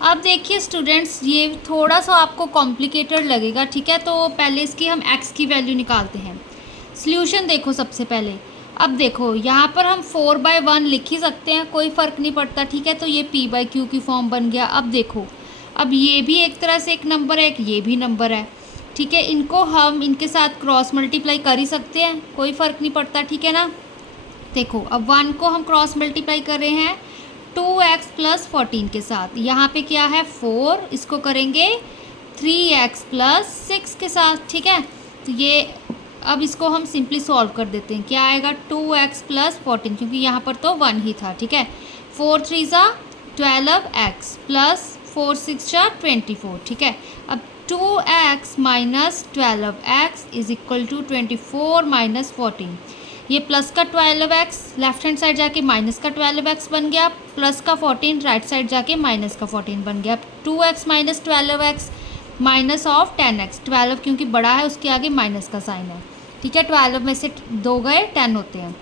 अब देखिए स्टूडेंट्स, ये थोड़ा सा आपको कॉम्प्लिकेटेड लगेगा, ठीक है। तो पहले इसकी हम x की वैल्यू निकालते हैं। सॉल्यूशन देखो सबसे पहले। अब देखो यहाँ पर हम 4/1 लिख ही सकते हैं, कोई फ़र्क नहीं पड़ता, ठीक है। तो ये p/q की फॉर्म बन गया। अब देखो, अब ये भी एक तरह से एक नंबर है, एक ये भी नंबर है, ठीक है। इनको हम इनके साथ क्रॉस मल्टीप्लाई कर ही सकते हैं, कोई फ़र्क नहीं पड़ता, ठीक है ना। देखो अब 1 को हम क्रॉस मल्टीप्लाई कर रहे हैं 2x + 14 के साथ। यहाँ पे क्या है 4, इसको करेंगे 3x + 6 के साथ, ठीक है। तो ये अब इसको हम सिंपली सॉल्व कर देते हैं। क्या आएगा 2x + 14, क्योंकि यहाँ पर तो 1 ही था, ठीक है। 4 3 12x + 4 6 24, ठीक है। अब 2x - 12x = 24 - 14। ये प्लस का 12x लेफ्ट हैंड साइड जाके माइनस का 12x बन गया, प्लस का 14 राइट साइड जाके माइनस का 14 बन गया। 2x - 12x minus of 10x, 12 क्योंकि बड़ा है उसके आगे माइनस का साइन है, ठीक है। 12 में से 2 गए 10 होते हैं।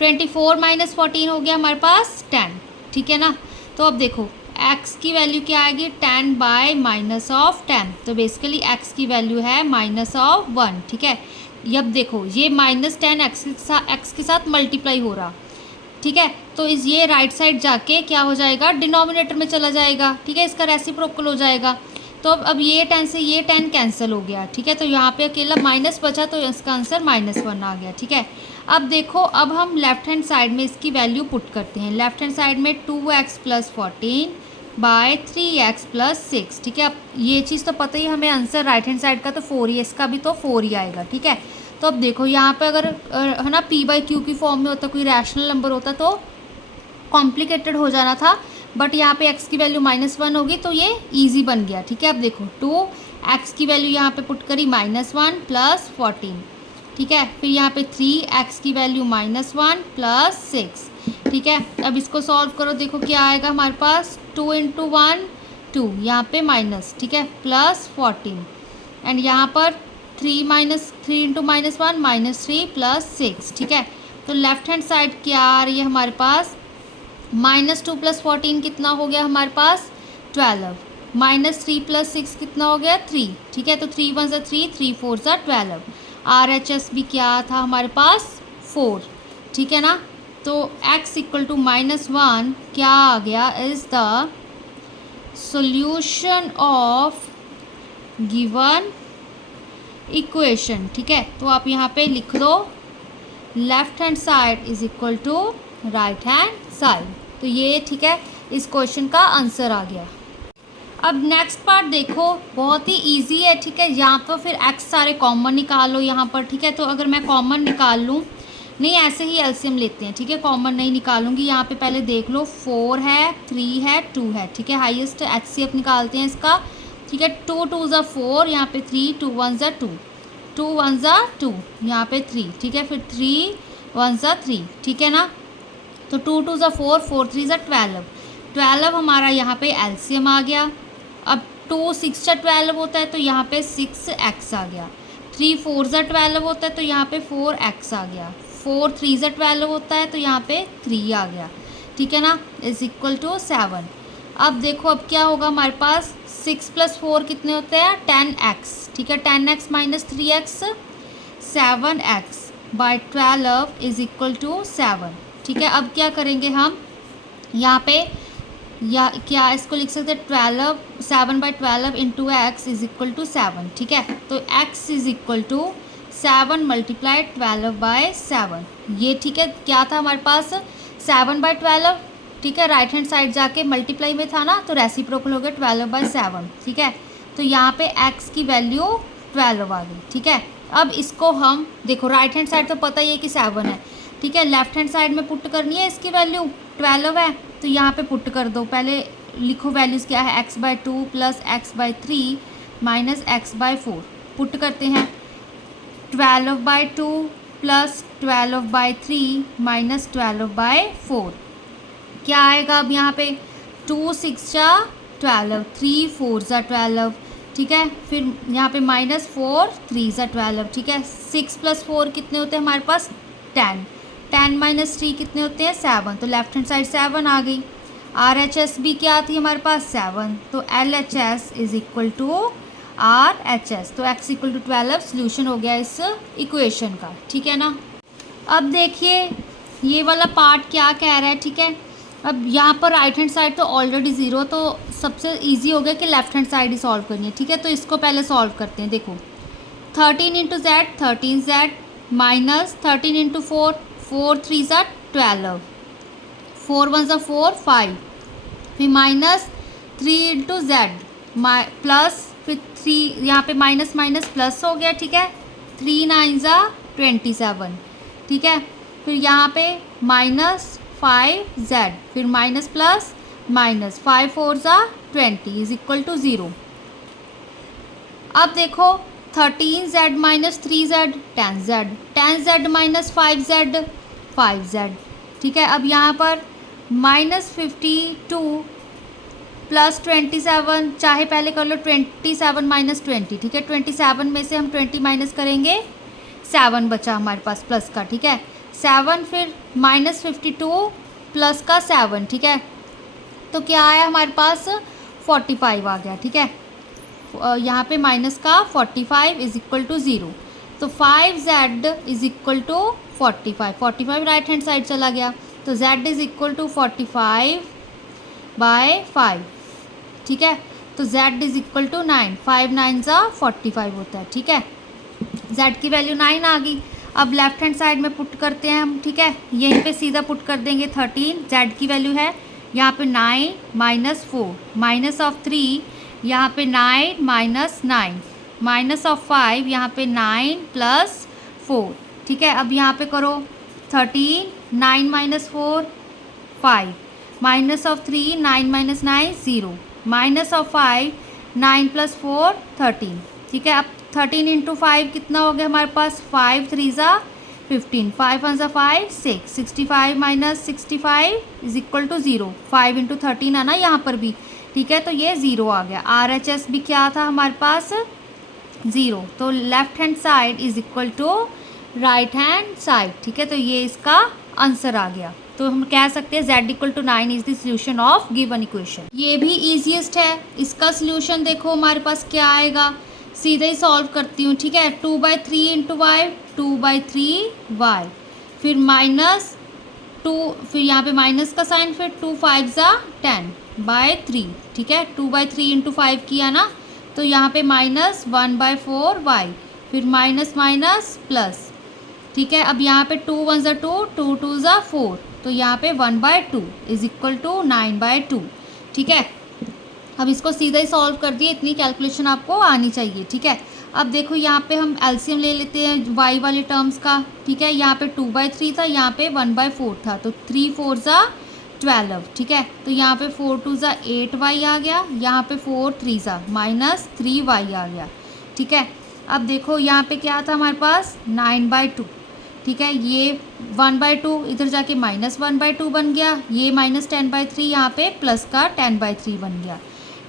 24 - 14 हो गया हमारे पास 10, ठीक है ना। तो अब देखो x की वैल्यू क्या आएगी 10/-10। तो बेसिकली x की वैल्यू है -1, ठीक है। अब देखो ये -10 x के साथ मल्टीप्लाई हो रहा, ठीक है। तो इस ये राइट साइड जाके क्या हो जाएगा डिनोमिनेटर में चला जाएगा, ठीक है, इसका रेसिप्रोकल हो जाएगा। तो अब ये 10 से ये 10 कैंसिल हो गया, ठीक है। तो यहाँ पे अकेला माइनस बचा, तो इसका आंसर -1 आ गया, ठीक है। अब देखो अब हम लेफ्ट हैंड साइड में इसकी वैल्यू पुट करते हैं। लेफ्ट हैंड साइड में 2x + 14/3x + 6, ठीक है। अब ये चीज़ तो पता ही हमें, आंसर राइट हैंड साइड का तो 4 ही है, इसका भी तो 4 ही आएगा, ठीक है। तो अब देखो यहाँ पे अगर है ना p/q की फॉर्म में होता, कोई रैशनल नंबर होता तो कॉम्प्लिकेटेड हो जाना था, बट यहाँ पे x की वैल्यू -1 होगी तो ये इजी बन गया, ठीक है। अब देखो 2x की वैल्यू यहाँ पे पुट करी -1 + 14, ठीक है। फिर यहाँ पे 3x की वैल्यू -1 + 6, ठीक है। अब इसको सॉल्व करो, देखो क्या आएगा हमारे पास 2 × 1 2, यहाँ पे माइनस, ठीक है, +14 एंड यहाँ पर 3 × -1 -3 + 6, ठीक है। तो लेफ्ट हैंड साइड क्या आ रही है हमारे पास -2 + 14 कितना हो गया हमारे पास 12, -3 + 6 कितना हो गया 3, ठीक है। तो 3 × 1 = 3, 3 × 4 = 12। RHS भी क्या था हमारे पास 4, ठीक है ना। तो x = -1 क्या आ गया is the solution of given equation, ठीक है। तो आप यहाँ पे लिख दो left hand side = right hand side. तो ये ठीक है, इस क्वेश्चन का आंसर आ गया। अब नेक्स्ट पार्ट देखो, बहुत ही इजी है, ठीक है। यहाँ तो फिर x सारे कॉमन निकालो यहाँ पर, ठीक है। तो अगर मैं कॉमन निकाल लूँ, नहीं ऐसे ही एलसीएम लेते हैं, ठीक है, कॉमन नहीं निकालूंगी। यहाँ पे पहले देख लो 4 है 3 है 2 है, ठीक है। हाईएस्ट HCF निकालते हैं इसका, ठीक है। 2 2 = 4, यहाँ पे 3, 2 1 = 2, 2 1 = 2, यहाँ पे 3, ठीक है। फिर 3 1 = 3, ठीक है ना। तो 2 2 = 4, 4 3 = 12, 12 हमारा यहाँ पे एलसीएम आ गया। अब 2 6 × 12 होता है तो यहाँ पे 6x आ गया। 3 4 × 12 होता है तो यहाँ पे 4x आ गया। 4 3 × 12 होता है तो यहाँ पे 3 आ गया, ठीक है ना, = 7। अब देखो अब क्या होगा हमारे पास 6 + 4 कितने होते हैं 10x, ठीक है। 10x - 3x 7x/12 = 7, ठीक है। अब क्या करेंगे हम यहाँ पे, या क्या इसको लिख सकते हैं 7/12 × x = 7, ठीक है। तो x = 7 × 12/7, ये ठीक है। क्या था हमारे पास 7/12, ठीक है। राइट हैंड साइड जाके मल्टीप्लाई में था ना, तो रेसिप्रोकल हो गया 12/7, ठीक है। तो यहाँ पे x की वैल्यू 12 आ गई, ठीक है। अब इसको हम देखो राइट हैंड साइड तो पता ही है कि 7 है, ठीक है। लेफ्ट हैंड साइड में पुट करनी है, इसकी वैल्यू 12 है तो यहाँ पे पुट कर दो। पहले लिखो वैल्यूज़ क्या है x/2 + x/3 - x/4, पुट करते हैं 12/2 + 12/3 - 12/4 क्या आएगा। अब यहाँ पे 2 6 × 12, 3 4 × 12, ठीक है। फिर यहाँ पे -4 3 × 12, ठीक है। 6 + 4 कितने होते हैं हमारे पास 10, 10 - 3 कितने होते हैं 7, तो लेफ्ट हैंड साइड 7 आ गई। RHS भी क्या थी हमारे पास 7, तो LHS is equal to RHS, तो x इक्वल टू 12 सोल्यूशन हो गया इस इक्वेशन का, ठीक है ना। अब देखिए ये वाला पार्ट क्या कह रहा है, ठीक है। अब यहाँ पर राइट हैंड साइड तो ऑलरेडी ज़ीरो, तो सबसे इजी हो गया कि लेफ्ट हैंड साइड ही सॉल्व करनी है, ठीक है। तो इसको पहले सॉल्व करते हैं। देखो 13 into Z 13z minus 13 into 4 4 3 ज़ा 12 4 1 ज़ा 4 5, फिर माइनस 3 इंटू जेड प्लस फिर 3 यहाँ पे माइनस माइनस प्लस हो गया, ठीक है। 3 9 ज़ा 27, ठीक है। फिर यहाँ पे माइनस 5z फिर माइनस प्लस माइनस 5 4 ज़ा 20 इज इक्वल टू 0। अब देखो 13z minus 3z 10z 10z minus 5z 5z, ठीक है। अब यहाँ पर माइनस 52 प्लस 27, चाहे पहले कर लो 27 माइनस 20, ठीक है। 27 में से हम 20 माइनस करेंगे 7 बचा हमारे पास प्लस का, ठीक है। 7 फिर माइनस 52 प्लस का 7, ठीक है। तो क्या आया हमारे पास 45 आ गया, ठीक है। यहाँ पे माइनस का 45 इज इक्वल टू 0, तो 5z is equal to 45 right hand side चला गया, तो z is equal to 45 by 5, ठीक है। तो z इज इक्वल टू 9, 5 9 ज़ा 45 होता है, ठीक है। z की वैल्यू 9 आ गई। अब लेफ्ट हैंड साइड में पुट करते हैं हम, ठीक है। यहीं पे सीधा पुट कर देंगे 13, z की वैल्यू है यहाँ पे 9 माइनस 4 माइनस ऑफ 3, यहाँ पे 9 माइनस 9 माइनस ऑफ 5, यहाँ पे 9 प्लस 4, ठीक है। अब यहाँ पे करो 13 9 minus 4 5 minus of 3 9 minus 9 0 minus of 5 9 plus 4 13, ठीक है। अब 13 इंटू 5 कितना हो गया हमारे पास 5 3 ज़ा 15 5 1 ज़ा 5 6 65 minus 65 is equal to 0, 5 into 13 है ना यहाँ पर भी, ठीक है। तो ये 0 आ गया। RHS भी क्या था हमारे पास 0, तो left hand side is equal to right hand side, ठीक है। तो ये इसका आंसर आ गया। तो हम कह सकते हैं z equal to 9 is the solution of given equation. ये भी ईजीएस्ट है। इसका सोल्यूशन देखो हमारे पास क्या आएगा, सीधे ही सॉल्व करती हूँ, ठीक है। 2/3 इंटू वाई 2/3 वाई, फिर माइनस 2, फिर यहाँ पे माइनस का साइन, फिर 2 5 ज़ा 10/3, ठीक है। 2/3 इंटू 5 किया ना, तो यहाँ पे माइनस 1/4 वाई, फिर माइनस माइनस प्लस, ठीक है। अब यहाँ पे 2 1 ज़ा 2 2 2 ज़ा 4, तो यहाँ पे 1/2 इज इक्वल टू 9/2, ठीक है। अब इसको सीधा ही सॉल्व कर दिए, इतनी कैलकुलेशन आपको आनी चाहिए, ठीक है। अब देखो यहाँ पे हम एलसीएम ले लेते हैं वाई वाले टर्म्स का, ठीक है। यहाँ पे 2/3 था, यहाँ पे 1/4 था, तो 3 4 ज़ा 12, ठीक है। तो यहाँ पे 4 2 ज़ा 8y आ गया, यहाँ पे 4 3 ज़ा माइनस 3y आ गया, ठीक है। अब देखो यहाँ पे क्या था हमारे पास 9/2, ठीक है। ये 1/2 इधर जाके माइनस 1/2 बन गया, ये माइनस 10/3 यहाँ पे प्लस का 10/3 बन गया।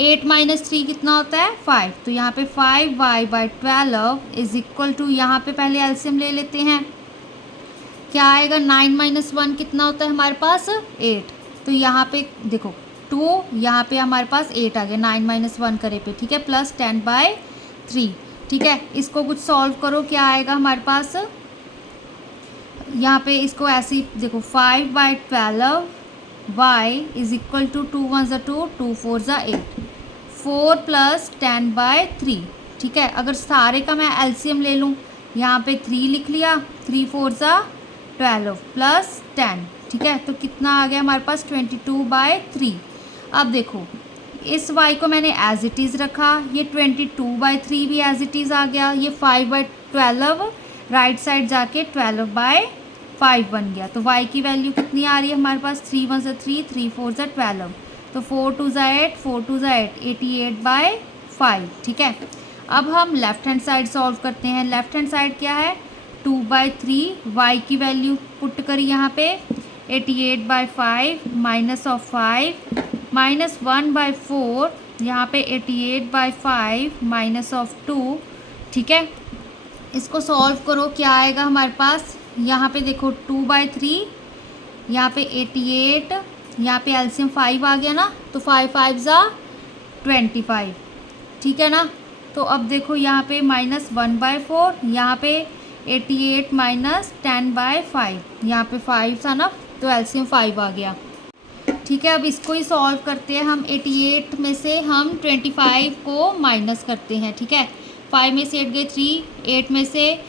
8 माइनस 3 कितना होता है 5, तो यहाँ पे 5y/12 इज इक्वल टू, यहाँ पे पहले एलसीएम ले लेते हैं, क्या आएगा 9 माइनस 1 कितना होता है हमारे पास 8, तो यहाँ पे देखो 2, यहाँ पे हमारे पास 8 आ गया 9 माइनस 1 करे पे, ठीक है, प्लस 10/3, ठीक है। इसको कुछ सॉल्व करो, क्या आएगा हमारे पास, यहाँ पे इसको ऐसे ही देखो 5/12 y इज इक्वल टू 2 1 ज़ा 2 2 4 ज़ा 8 4 प्लस 10/3, ठीक है। अगर सारे का मैं एलसीएम ले लूँ, यहाँ पे 3 लिख लिया, 3 4 ज़ा 12 प्लस 10, ठीक है। तो कितना आ गया हमारे पास 22/3। अब देखो इस y को मैंने एज इट इज़ रखा, ये 22/3 भी एज इट इज़ आ गया, ये 5/12 राइट साइड जाके 12/5 बन गया। तो y की वैल्यू कितनी आ रही है हमारे पास 3 1 ज़ा 3 3 4 ज़ा 12, तो 4 2 ज़ा 8 4 2 ज़ा 8 88/5, ठीक है। अब हम लेफ्ट हैंड साइड सॉल्व करते हैं। लेफ्ट हैंड साइड क्या है 2/3, y की वैल्यू पुट करी यहाँ पे 88/5 माइनस ऑफ 5 माइनस 1/4, यहाँ पे 88/5 माइनस ऑफ 2, ठीक है। इसको सॉल्व करो, क्या आएगा हमारे पास, यहाँ पे देखो 2/3, यहाँ पे 88 यहाँ पे एलसीएम 5 आ गया ना, तो 5 5 ज़ा 25, ठीक है ना। तो अब देखो यहाँ पे -1/4, यहाँ पे 88 माइनस 10/5, यहाँ पे 5 था ना, तो एलसीएम 5 आ गया, ठीक है। अब इसको ही सॉल्व करते हैं हम। 88 में से हम 25 को माइनस करते हैं, ठीक है। 5 में से 8 गए 3, 8 में से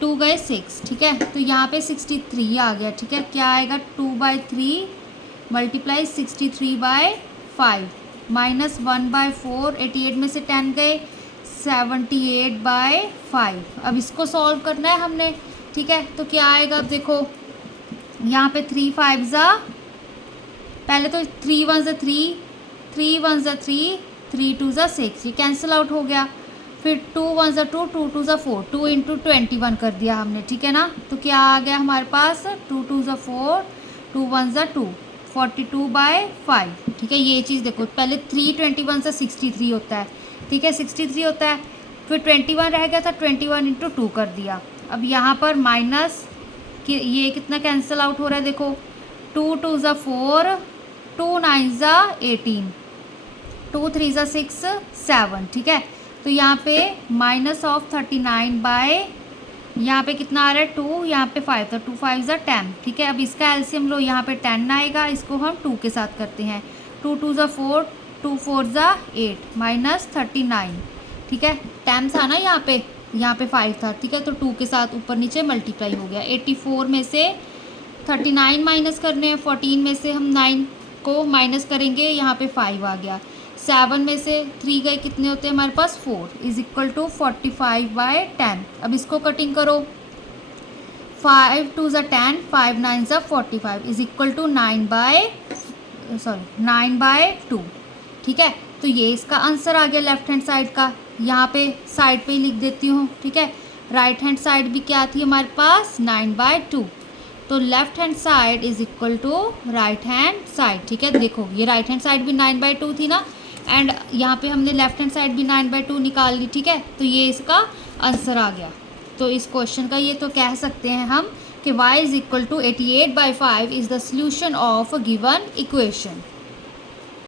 2 गए 6, ठीक है। तो यहाँ पे 63 आ गया, ठीक है। क्या आएगा, 2/3 मल्टीप्लाई 63/5 माइनस 1/4, 88 में से 10 गए 78/5। अब इसको सॉल्व करना है हमने, ठीक है। तो क्या आएगा, अब देखो यहाँ पे 3 5 ज़ा, पहले तो 3 1 ज़ा 3, 3 1 ज़ा 3, 3 2 ज़ा 6, ये कैंसिल आउट हो गया। फिर 2 1 ज़ा 2, 2 2 ज़ा 4, 2 × 21 कर दिया हमने, ठीक है ना। तो क्या आ गया हमारे पास, 2 2 ज़ा 4, 2 1 ज़ा 2, 42/5, ठीक है। ये चीज़ देखो, पहले 3 21 से 63 होता है, ठीक है, 63 होता है। फिर 21 रह गया था, 21 × 2 कर दिया। अब यहाँ पर माइनस कि ये कितना कैंसिल आउट हो रहा है, देखो 2 2 ज़ा 4, 2 9 ज़ा 18, 2 3 ज़ा 6 7, ठीक है। तो यहाँ पे -39/, यहाँ पे कितना आ रहा है 2, यहाँ पे 5 था, 2 5 ज़ा 10, ठीक है। अब इसका एलसीएम लो, यहाँ पे 10 आएगा, इसको हम 2 के साथ करते हैं। 2 2 ज़ा 4, 2 4 ज़ा 8 -39, ठीक है। 10 था ना यहाँ पे 5 था, ठीक है। तो 2 के साथ ऊपर नीचे मल्टीप्लाई हो गया। 84 में से 39 माइनस करने हैं, 14 में से हम 9 को माइनस करेंगे, यहाँ पे 5 आ गया। 7 में से 3 गए, कितने होते हैं हमारे पास 4, = 45/10। अब इसको कटिंग करो, 5 2 ज़ा 10, 5 9 ज़ा 45, = 9/2, ठीक है। तो ये इसका आंसर आ गया लेफ्ट हैंड साइड का। यहाँ पे साइड पे ही लिख देती हूँ, ठीक है। राइट हैंड साइड भी क्या थी हमारे पास, 9/2। तो left hand side = right hand side, ठीक है। देखो ये राइट हैंड साइड भी 9/2 थी ना, एंड यहाँ पे हमने लेफ्ट हैंड साइड भी 9/2 निकाल ली, ठीक है। तो ये इसका आंसर आ गया। तो इस क्वेश्चन का ये तो कह सकते हैं हम कि y = 88/5 is the solution of a given equation.